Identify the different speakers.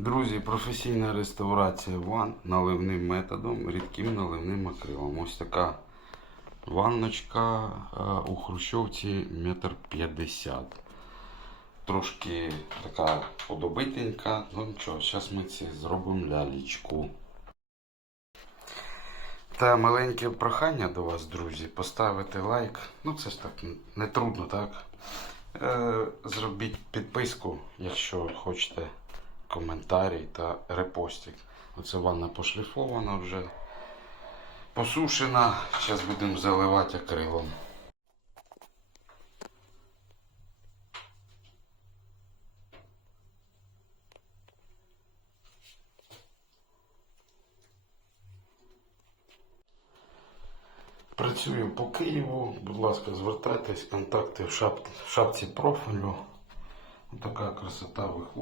Speaker 1: Друзі, професійна реставрація ванн наливним методом, рідким наливним акрилом. Ось така ванночка е, у Хрущовці метр п'ятдесят. Трошки така подобитенька. Ну нічого, зараз ми це зробимо лялічку. Та маленьке прохання до вас, друзі, поставити лайк. Ну це ж так не трудно, так? Е, зробіть підписку, якщо хочете коментарі та репостик. Оце ванна пошліфована вже. Посушена. Зараз будемо заливати акрилом. Працюю по Києву. Будь ласка, звертайтесь, контакти в шапці профілю. Така красота виходить.